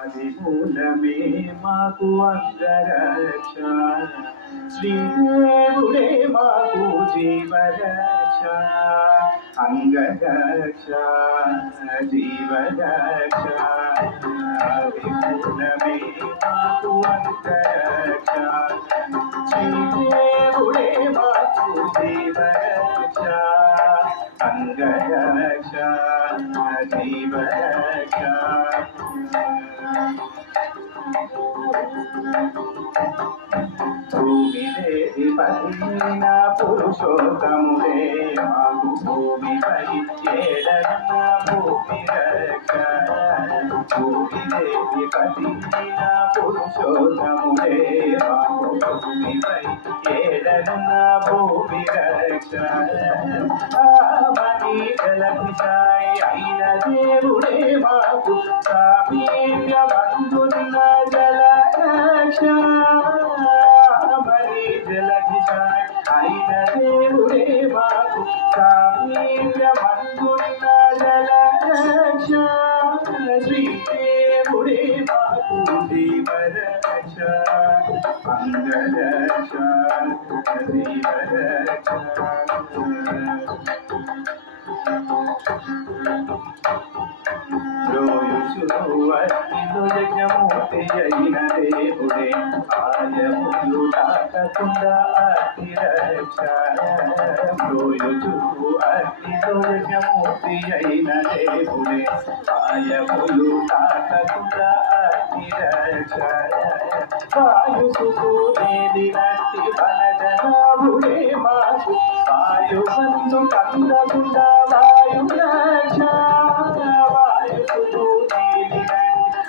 ఆది మూలమే మాకు అంగరక్ష. శ్రీదేవుడే మాకు జీవరక్ష. అంగరక్ష జీవరక్ష. ఆది మూలమే మాకు అంగరక్ష. శ్రీదేవుడే మాకు జీవరక్ష. అంగరక్ష జీవరక్ష. భూమిదేవి పైన పురుషోత్తముడే మాకు భూమిపై ఏడన భూమి రక్ష. భూమిదేవి పైన పురుషోత్తముడే మాకు భూమి రక్ష ఆమని జలభిషాయి అయిన దేవుడే మాకు సామీప్యమందున్న జల రక్ష మని జలధిశాయ్ అయిన దేవుడే మాకు సామీప్యమందున్న జల రక్ష శ్రీదేవుడే మాకు జీవరక్ష అంగరక్ష జీవరక్ష యజ్ఞమూర్తి అయిన దేవుడే ఆయములు దాటకుండా అతిరక్ష ప్రోయుచు అగ్నిలో యజ్ఞమూర్తి అయిన దేవుడే ఆయములు దాటకుండా అతిరక్ష వాయుసు నేదినట్టి వనజనాభుడే మాకు వాయుబంధు కందకుండా వాయు రక్ష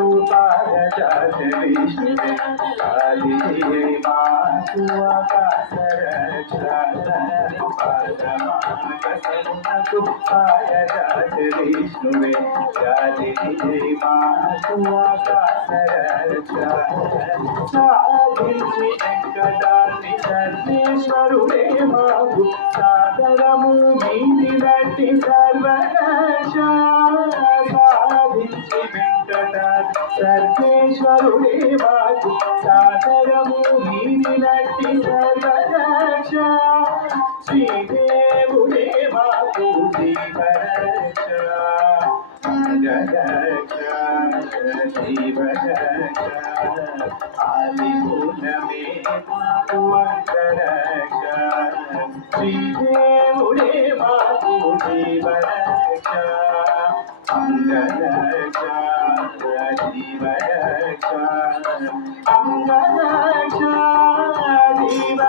వాయుబంధు కందకుండా విష్ణువే కాళీ వెంకటాన్ని సర్వేశ్వరుడే మాకు సాగరము మీది నటి సర్వరక్ష సాధించి వెంకట సర్వేశ్వరుడే మాకు సాగరము మీది నటి సర్వరక్ష. శ్రీదేవుడే మాకు జీవరక్ష. అంగరక్ష జీవరక్ష. ఆదిమూలమే మాకు శ్రీదేవుడే మాకు జీవరక్ష. అంగరక్ష జీవరక్ష అంగరక్ష జీవరక్ష